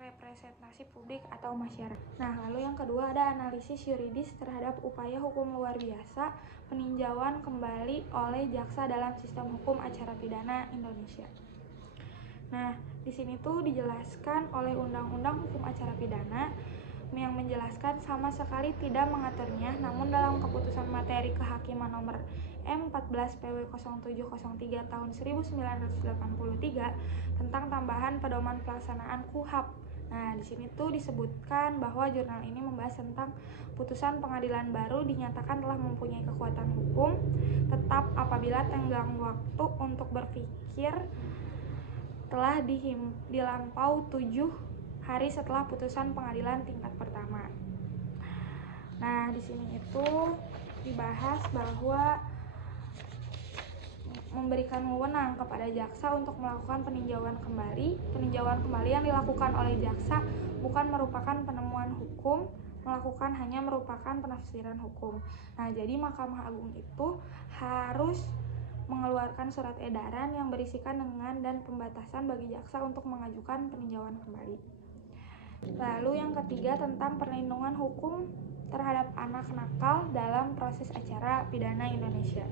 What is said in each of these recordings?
representasi publik atau masyarakat. Nah, lalu yang kedua ada analisis yuridis terhadap upaya hukum luar biasa peninjauan kembali oleh jaksa dalam sistem hukum acara pidana Indonesia. Nah, di sini tuh dijelaskan oleh Undang-Undang Hukum Acara Pidana yang menjelaskan sama sekali tidak mengaturnya, namun dalam keputusan materi kehakiman nomor M14 PW 0703 tahun 1983 tentang tambahan pedoman pelaksanaan KUHAP. Nah, di sini tuh disebutkan bahwa jurnal ini membahas tentang putusan pengadilan baru dinyatakan telah mempunyai kekuatan hukum tetap apabila tenggang waktu untuk berpikir telah dilampau 7 hari setelah putusan pengadilan tingkat pertama. Nah, di sini itu dibahas bahwa memberikan wewenang kepada jaksa untuk melakukan peninjauan kembali. Peninjauan kembali yang dilakukan oleh jaksa bukan merupakan penemuan hukum, hanya merupakan penafsiran hukum. Nah, jadi Mahkamah Agung itu harus mengeluarkan surat edaran yang berisikan dengan dan pembatasan bagi jaksa untuk mengajukan peninjauan kembali. Lalu yang ketiga tentang perlindungan hukum terhadap anak nakal dalam proses acara pidana Indonesia.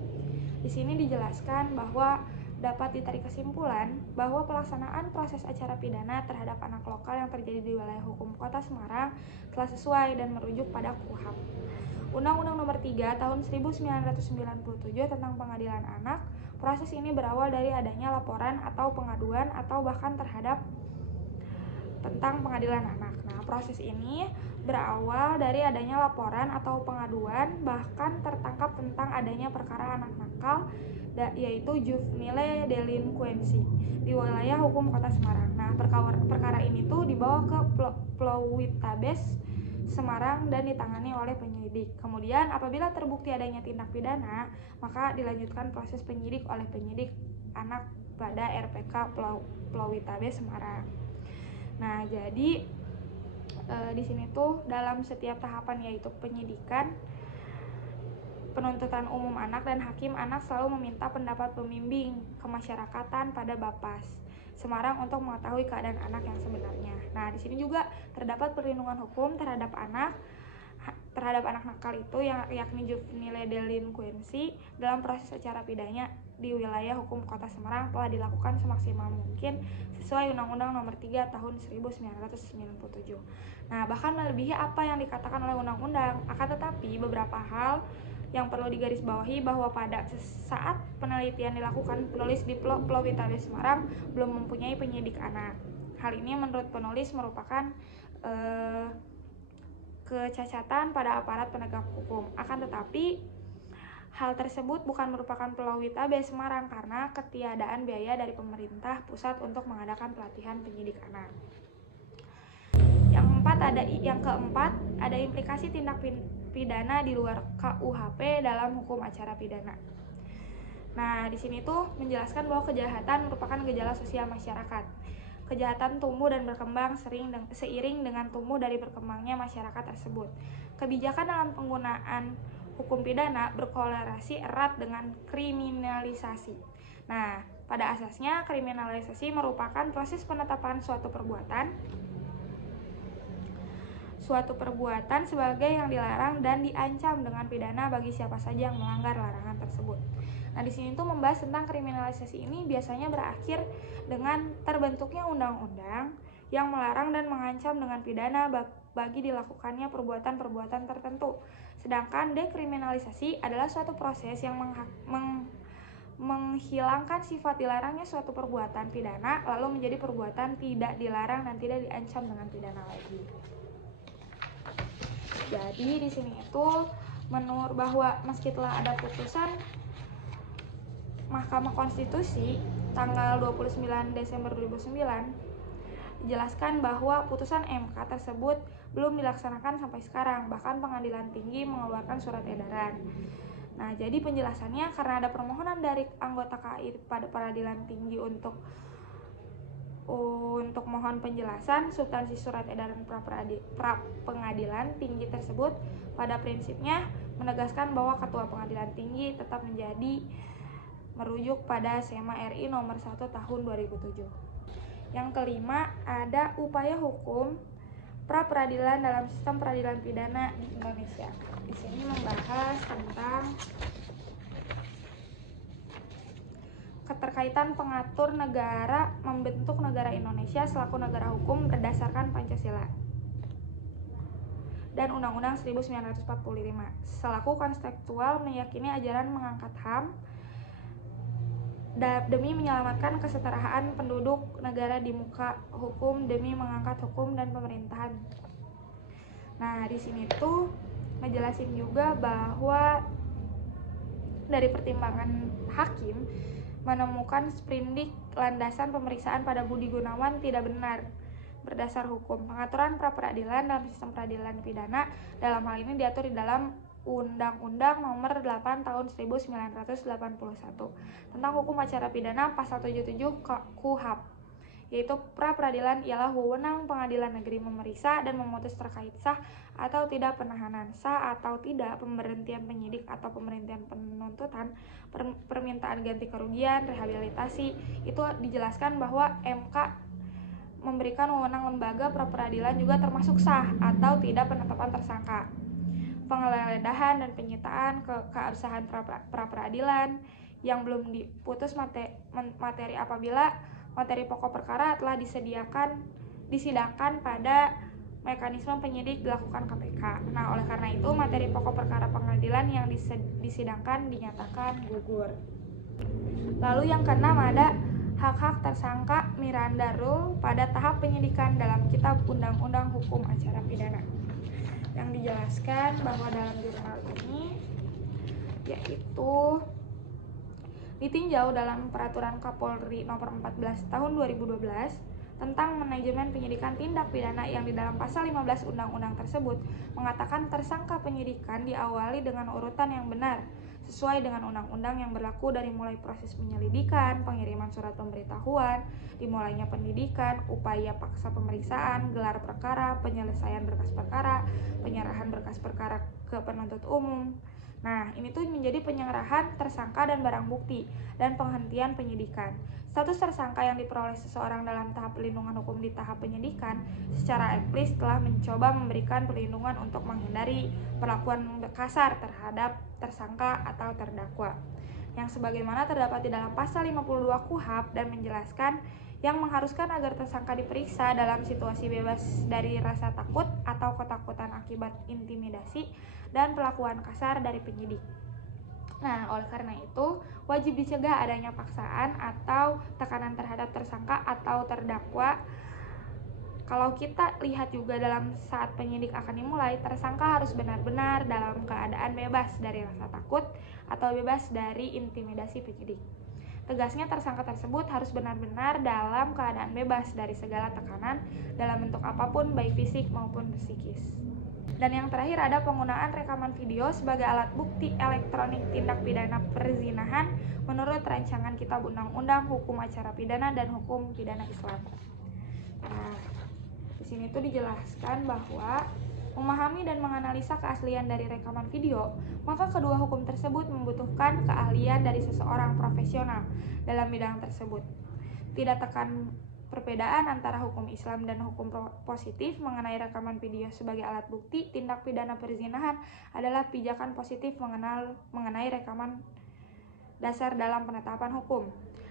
Di sini dijelaskan bahwa dapat ditarik kesimpulan bahwa pelaksanaan proses acara pidana terhadap anak lokal yang terjadi di wilayah hukum Kota Semarang telah sesuai dan merujuk pada KUHAP. Undang-Undang Nomor 3 Tahun 1997 tentang Pengadilan Anak, proses ini berawal dari adanya laporan atau pengaduan atau bahkan terhadap tentang pengadilan anak. Nah, proses ini berawal dari adanya laporan atau pengaduan bahkan tertangkap tentang adanya perkara anak nakal yaitu juvenile delinquency di wilayah hukum Kota Semarang. Nah, perkara ini tuh dibawa ke Polwitabes Semarang dan ditangani oleh penyidik. Kemudian apabila terbukti adanya tindak pidana, maka dilanjutkan proses penyidik oleh penyidik anak pada RPK Polwitabes Semarang. Nah, jadi di sini tuh dalam setiap tahapan yaitu penyidikan, penuntutan umum anak dan hakim anak selalu meminta pendapat pembimbing kemasyarakatan pada Bapas Semarang untuk mengetahui keadaan anak yang sebenarnya. Nah, di sini juga terdapat perlindungan hukum terhadap anak nakal itu yakni juvenile delinquency dalam proses acara pidana di wilayah hukum Kota Semarang telah dilakukan semaksimal mungkin sesuai Undang-Undang Nomor 3 Tahun 1997. Nah, bahkan melebihi apa yang dikatakan oleh undang-undang. Akan tetapi beberapa hal yang perlu digarisbawahi bahwa pada saat penelitian dilakukan, penulis di Polwitabes Semarang belum mempunyai penyidik anak. Hal ini menurut penulis merupakan kecacatan pada aparat penegak hukum. Akan tetapi hal tersebut bukan merupakan Polwitabes Semarang karena ketiadaan biaya dari pemerintah pusat untuk mengadakan pelatihan penyidik anak. Yang keempat ada implikasi tindak pidana di luar KUHP dalam hukum acara pidana. Nah, di sini tuh menjelaskan bahwa kejahatan merupakan gejala sosial masyarakat. Kejahatan tumbuh dan berkembang seiring dengan tumbuh dari berkembangnya masyarakat tersebut. Kebijakan dalam penggunaan hukum pidana berkorelasi erat dengan kriminalisasi. Nah, pada asasnya kriminalisasi merupakan proses penetapan suatu perbuatan sebagai yang dilarang dan diancam dengan pidana bagi siapa saja yang melanggar larangan tersebut. Nah, di sini tuh membahas tentang kriminalisasi ini biasanya berakhir dengan terbentuknya undang-undang yang melarang dan mengancam dengan pidana bagi dilakukannya perbuatan-perbuatan tertentu. Sedangkan dekriminalisasi adalah suatu proses yang menghilangkan sifat dilarangnya suatu perbuatan pidana lalu menjadi perbuatan tidak dilarang dan tidak diancam dengan pidana lagi. Jadi di sini itu menurut bahwa meski telah ada putusan Mahkamah Konstitusi tanggal 29 Desember 2009 dijelaskan bahwa putusan MK tersebut belum dilaksanakan sampai sekarang, bahkan Pengadilan Tinggi mengeluarkan surat edaran. Nah, jadi penjelasannya karena ada permohonan dari anggota KAI pada Pengadilan Tinggi untuk mohon penjelasan substansi surat edaran pra Pengadilan Tinggi tersebut pada prinsipnya menegaskan bahwa Ketua Pengadilan Tinggi tetap menjadi merujuk pada SEMA RI nomor 1 tahun 2007. Yang kelima, ada upaya hukum pra peradilan dalam sistem peradilan pidana di Indonesia. Di sini membahas tentang keterkaitan pengatur negara membentuk negara Indonesia selaku negara hukum berdasarkan Pancasila dan Undang-Undang 1945 selaku konseptual meyakini ajaran mengangkat HAM demi menyelamatkan kesetaraan penduduk negara di muka hukum demi mengangkat hukum dan pemerintahan. Nah, di sini tuh ngejelasin juga bahwa dari pertimbangan hakim menemukan sprindik landasan pemeriksaan pada Budi Gunawan tidak benar berdasar hukum. Pengaturan pra peradilan dalam sistem peradilan pidana dalam hal ini diatur di dalam Undang-Undang Nomor 8 Tahun 1981 tentang Hukum Acara Pidana pasal 77 KUHP, yaitu pra peradilan ialah wewenang pengadilan negeri memeriksa dan memutus terkait sah atau tidak penahanan, sah atau tidak pemberhentian penyidik atau pemberhentian penuntutan, permintaan ganti kerugian, rehabilitasi. Itu dijelaskan bahwa MK memberikan wewenang lembaga pra peradilan juga termasuk sah atau tidak penetapan tersangka, penggeledahan dan penyitaan keabsahan pra peradilan yang belum diputus materi apabila materi pokok perkara telah disidangkan pada mekanisme penyidik dilakukan KPK. Nah, oleh karena itu materi pokok perkara pengadilan yang disidangkan dinyatakan gugur. Lalu yang keenam ada hak-hak tersangka Miranda Rule pada tahap penyidikan dalam Kitab Undang-Undang Hukum Acara Pidana. Yang dijelaskan bahwa dalam jurnal ini yaitu ditinjau dalam Peraturan Kapolri Nomor 14 Tahun 2012 tentang manajemen penyidikan tindak pidana yang di dalam pasal 15 undang-undang tersebut mengatakan tersangka penyidikan diawali dengan urutan yang benar sesuai dengan undang-undang yang berlaku dari mulai proses penyelidikan, pengiriman surat pemberitahuan, dimulainya penyidikan, upaya paksa pemeriksaan, gelar perkara, penyelesaian berkas perkara, penyerahan berkas perkara ke penuntut umum. Nah, ini tuh menjadi penyerahan tersangka dan barang bukti dan penghentian penyidikan. Status tersangka yang diperoleh seseorang dalam tahap perlindungan hukum di tahap penyidikan secara eksplisit telah mencoba memberikan perlindungan untuk menghindari perlakuan kasar terhadap tersangka atau terdakwa yang sebagaimana terdapat di dalam pasal 52 KUHP dan menjelaskan yang mengharuskan agar tersangka diperiksa dalam situasi bebas dari rasa takut atau ketakutan akibat intimidasi dan perlakuan kasar dari penyidik. Nah, oleh karena itu, wajib dicegah adanya paksaan atau tekanan terhadap tersangka atau terdakwa. Kalau kita lihat juga dalam saat penyidik akan dimulai, tersangka harus benar-benar dalam keadaan bebas dari rasa takut atau bebas dari intimidasi penyidik. Tegasnya tersangka tersebut harus benar-benar dalam keadaan bebas dari segala tekanan dalam bentuk apapun baik fisik maupun psikis. Dan yang terakhir ada penggunaan rekaman video sebagai alat bukti elektronik tindak pidana perzinahan menurut rancangan Kitab Undang-Undang Hukum Acara Pidana dan Hukum Pidana Islam. Nah, di sini tuh dijelaskan bahwa memahami dan menganalisa keaslian dari rekaman video, maka kedua hukum tersebut membutuhkan keahlian dari seseorang profesional dalam bidang tersebut. Tidak tekan perbedaan antara hukum Islam dan hukum positif mengenai rekaman video sebagai alat bukti tindak pidana perzinahan adalah pijakan positif mengenai rekaman dasar dalam penetapan hukum.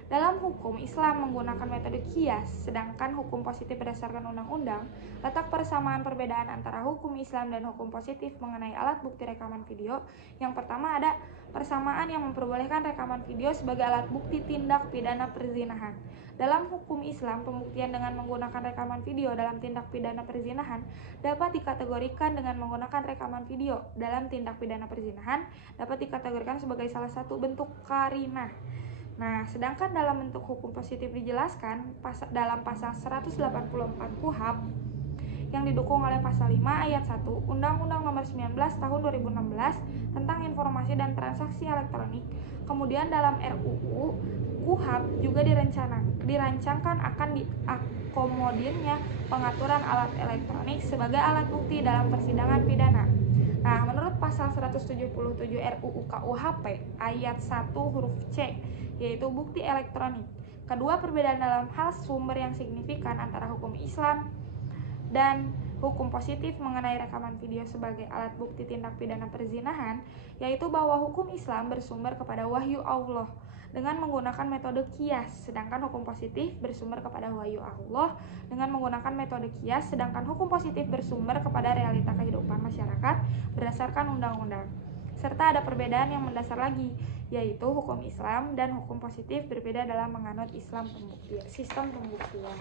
Dalam hukum Islam menggunakan metode qiyas, sedangkan hukum positif berdasarkan undang-undang. Letak persamaan perbedaan antara hukum Islam dan hukum positif mengenai alat bukti rekaman video. Yang pertama ada persamaan yang memperbolehkan rekaman video sebagai alat bukti tindak pidana perzinahan. Dalam hukum Islam, pembuktian dengan menggunakan rekaman video dalam tindak pidana perzinahan dapat dikategorikan dengan menggunakan rekaman video dalam tindak pidana perzinahan dapat dikategorikan sebagai salah satu bentuk qarinah. Nah, sedangkan dalam bentuk hukum positif dijelaskan dalam pasal 184 KUHP yang didukung oleh pasal 5 ayat 1 Undang-Undang Nomor 19 Tahun 2016 tentang Informasi dan Transaksi Elektronik. Kemudian dalam RUU KUHP juga dirancangkan akan diakomodirnya pengaturan alat elektronik sebagai alat bukti dalam persidangan pidana. Nah, menurut pasal 177 RUU KUHP ayat 1 huruf C, yaitu bukti elektronik, Kedua perbedaan dalam hal sumber yang signifikan antara hukum Islam dan hukum positif mengenai rekaman video sebagai alat bukti tindak pidana perzinahan, yaitu bahwa hukum Islam bersumber kepada wahyu Allah dengan menggunakan metode qiyas, sedangkan hukum positif bersumber kepada wahyu Allah dengan menggunakan metode qiyas, sedangkan hukum positif bersumber kepada realita kehidupan masyarakat berdasarkan undang-undang. Serta ada perbedaan yang mendasar lagi, yaitu hukum Islam dan hukum positif berbeda dalam menganut sistem pembuktian.